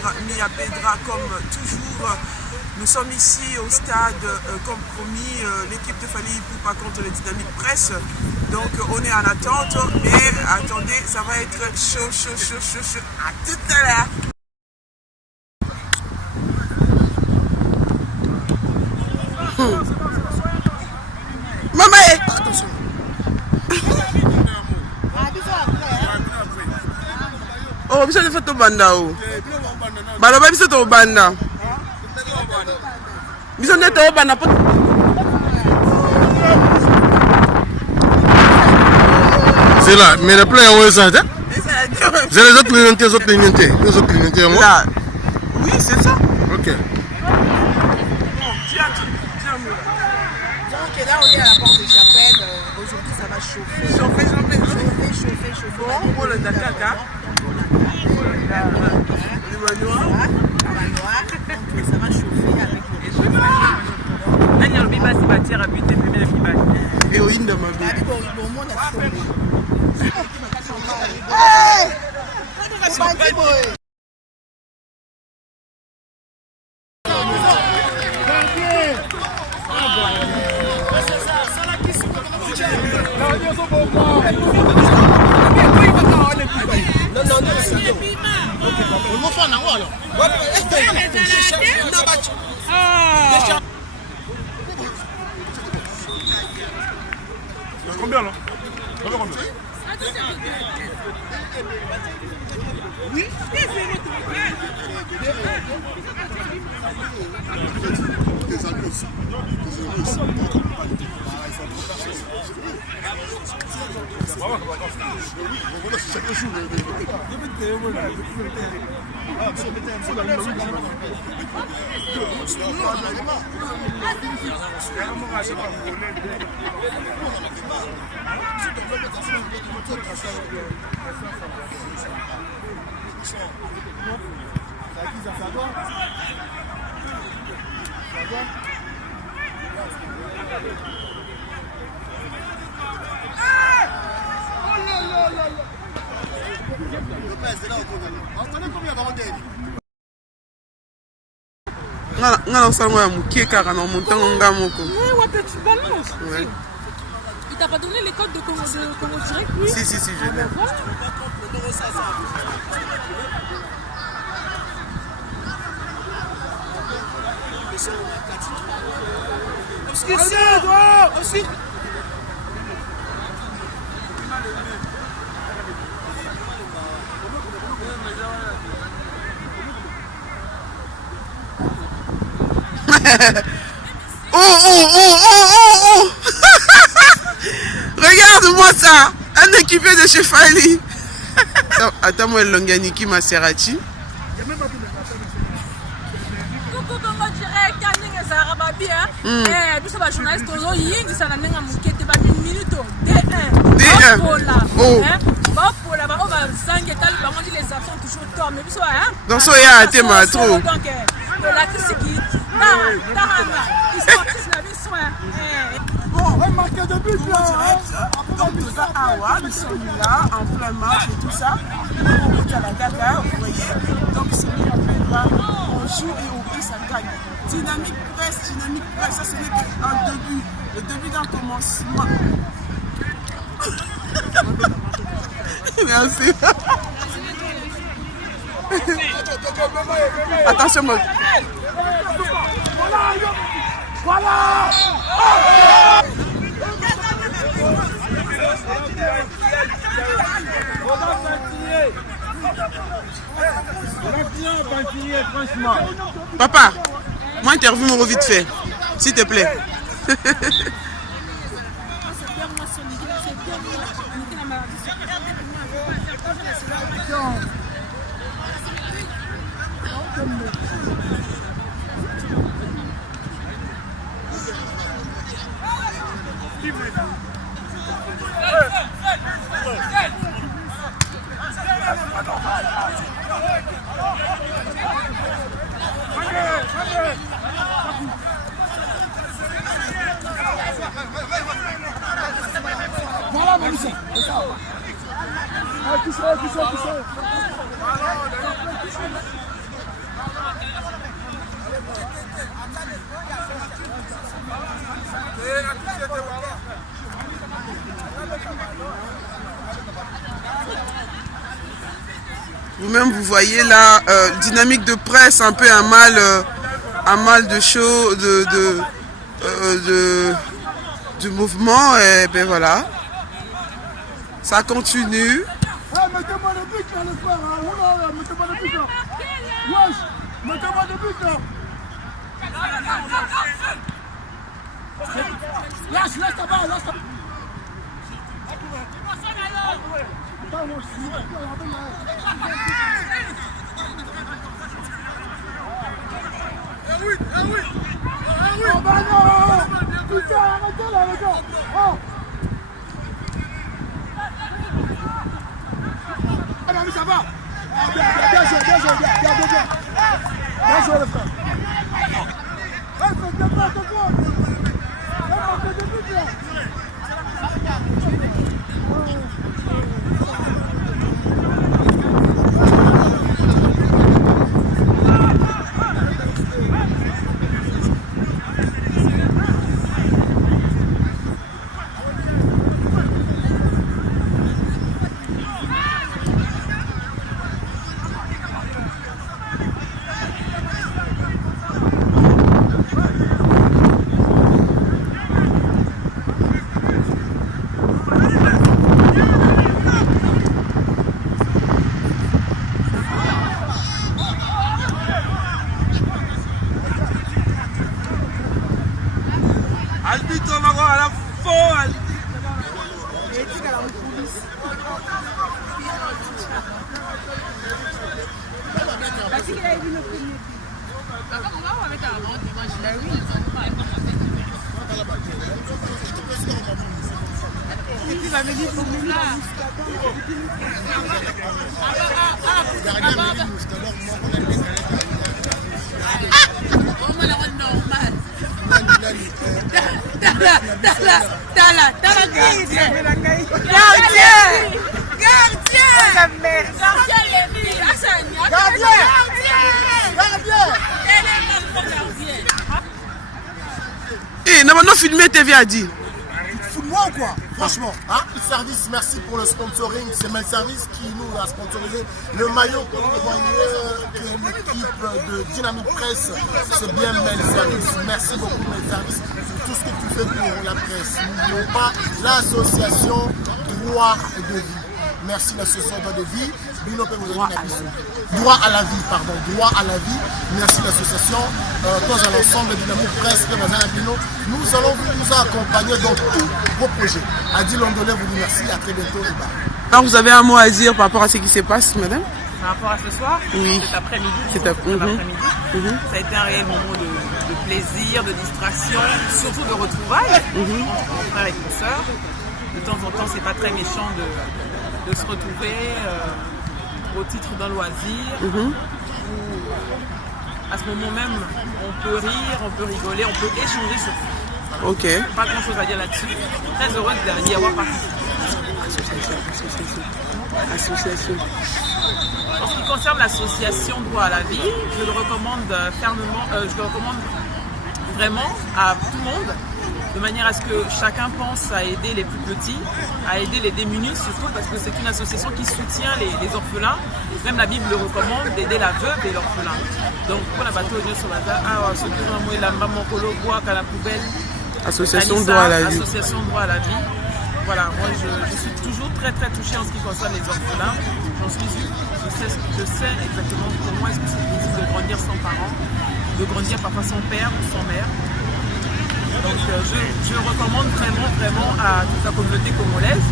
frère Mia Pedra comme toujours. Nous sommes ici au stade comme promis, l'équipe de Fally Ipupa contre les Dynamique Presse. Donc on est en attente, mais attendez, ça va être chaud, chaud, chaud, chaud, chaud. À tout à l'heure. Maman, attention. Oh, biso fait to banda o. Baloba biso to banda. Biso ne to banda. C'est là, mais le plein où est ça? C'est les autres clignotés, Là. Oui, c'est ça. Ok. Tiens. Donc là, on est à la porte de chapelle. Aujourd'hui, ça va chauffer. Chauffer. Bon, pour le Dakar. Le noir. Donc ça va chauffer avec le Daniel Biba, c'est bâtir à buter plus bien Biba. héroïne de ma vie. Combien là? Oui. Nga salmo ya mukie kaka na montango nga moko. Ouais. Il t'a pas donné les codes de Congo Direct, lui? Si, je l'ai. Oh. Regarde-moi ça. Un équipé de chez Fally. Attends-moi, Longaniki Maserati. Coucou Congo Direct, Kaninga Zarababi, hein? Puis ça va journaliste, Tozo Ying, ça n'a pas mouquette, pas une minute. D1. Oh. Pour la on va s'engager, on dit les enfants toujours tort, mais puis ça, hein? Donc, ça y a un thème à trop. Donc, la crise qui. Bon, remarquez depuis donc nous sommes là en plein match et tout ça. On est à la Gaga, vous voyez. Donc c'est on joue et au plus ça gagne. Dynamique presse, ça ce n'est qu'un début. Le début d'un commencement. Merci. Attention, moi. Voilà. Papa, moi interview mon vite fait, s'il te plaît. Voilà, Mélissa, c'est ça. Poussez. même vous voyez là, dynamique de presse, un peu un mal de show, du mouvement, et ben voilà. Ça continue. Mettez-moi le but là, les frères. Mettez-moi le but là. Wesh, mettez-moi le but là. Lâche ta balle, lâche ta balle. Oh bah non. Putain, arrêtez là les gars. Oh. Ah non mais ça va. Bien joué, bien joué, bien joué les frères. Eh, n'a pas filmé TV a dit. Fous-moi ou quoi? Franchement, hein? Service, merci pour le sponsoring. C'est Mail Service qui nous a sponsorisé le maillot que vous voyez, que l'équipe de Dynamique Presse, c'est bien Mail Service. Merci beaucoup Mail Service pour tout ce que tu fais pour la presse. N'oublions pas l'association Droit de Vie. Merci l'association Droit de Vie. Droit à la vie, pardon. Droit à la vie. Merci l'association. Dans l'ensemble de Dynamique Presse, nous allons vous accompagner dans tous vos projets. Adi Londolé vous dit merci, à très bientôt. Alors vous avez un mot à dire par rapport à ce qui se passe, madame? Par rapport à ce soir, oui. Cet après-midi, ça a été un réel moment de plaisir, de distraction, surtout de retrouvailles entre frères et consoeurs. De temps en temps, c'est pas très méchant de se retrouver au titre d'un loisir. À ce moment même, on peut rire, on peut rigoler, on peut échanger sur tout. Ok. Pas grand chose à dire là-dessus. Très heureuse d'y avoir participé. Association. En ce qui concerne l'association Droit à la vie, je le recommande fermement, je le recommande vraiment à tout le monde, de manière à ce que chacun pense à aider les plus petits, à aider les démunis surtout, parce que c'est une association qui soutient les orphelins. Même la Bible le recommande d'aider la veuve et l'orphelin. Donc pour la bateau sur la poubelle. Association Droit à la vie. Association Droit à la vie. Voilà, moi je suis toujours très touchée en ce qui concerne les orphelins. J'en suis je sais exactement comment est-ce que c'est possible de grandir sans parents, de grandir parfois sans père ou sans mère. Donc je recommande vraiment à toute la communauté congolaise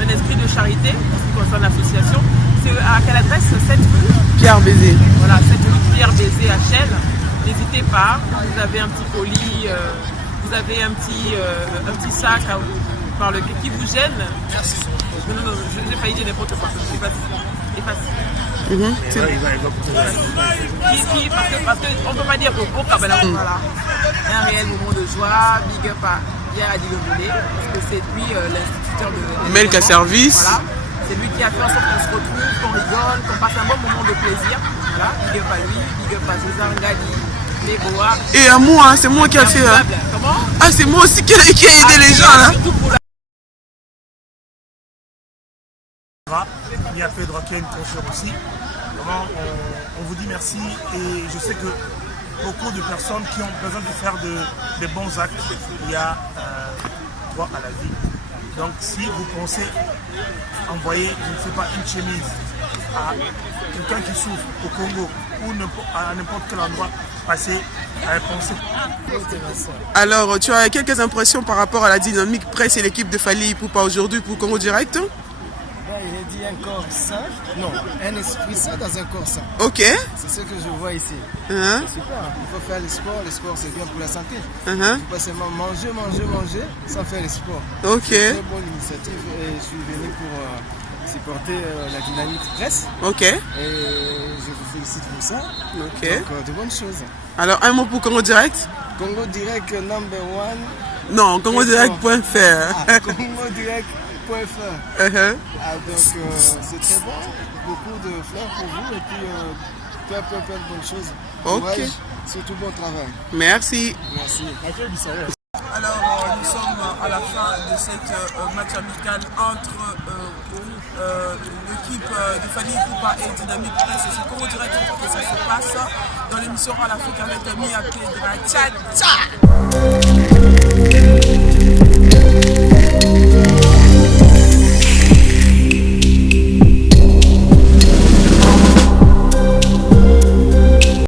un esprit de charité en ce qui concerne l'association. C'est à quelle adresse? 7 rue Pierre Bézé. Voilà, 7 rue Pierre Bézé à Chelles. N'hésitez pas, vous avez un petit colis, vous avez un petit sac par lequel qui vous gêne. Merci. Non, j'ai failli dire n'importe quoi. C'est facile. Parce qu'on ne peut pas dire que pour Kabbalah, voilà. Un réel moment de joie, big up à Pierre Adi Londolé, parce que c'est lui l'instituteur de Mail Service. Voilà. C'est lui qui a fait en sorte qu'on se retrouve, qu'on rigole, qu'on passe un bon moment de plaisir. Voilà, big up à lui, big up à César Ngali, Légoa. Et à moi, c'est moi qui a fait. Comment? Ah, c'est moi aussi qui a aidé les gens là. Il y a Pedro qui a une confiance aussi. vraiment, on vous dit merci et je sais que beaucoup de personnes qui ont besoin de faire des bons actes, il y a droit à la vie. Donc si vous pensez envoyer, je ne sais pas, une chemise à quelqu'un qui souffre au Congo ou à n'importe quel endroit, passez à penser. Alors, tu as quelques impressions par rapport à la dynamique presse et l'équipe de Fally Ipupa aujourd'hui pour Congo Direct? Il a dit un corps sain, non, un esprit sain dans un corps sain. Ok. C'est ce que je vois ici. C'est super, il faut faire le sport c'est bien pour la santé. Il ne faut pas seulement manger sans faire le sport. Ok. C'est une très bonne initiative et je suis venu pour supporter la dynamique presse. Ok. Et je vous félicite pour ça. Ok. Donc, de bonnes choses. Alors, un mot pour Congo Direct? Congo Direct number one. Non, congodirect.fr. Ah, Congo Direct. Donc c'est très bon, beaucoup de fleurs pour vous et puis plein de bonnes choses. Ok. Courage, surtout bon travail. Merci. Merci. Alors nous sommes à la fin de cette match amical entre l'équipe de Fally Ipupa et Dynamique Presse. C'est Congo Direct que ça se passe dans l'émission à l'Afrique avec Mia Pedra. Tcha tcha.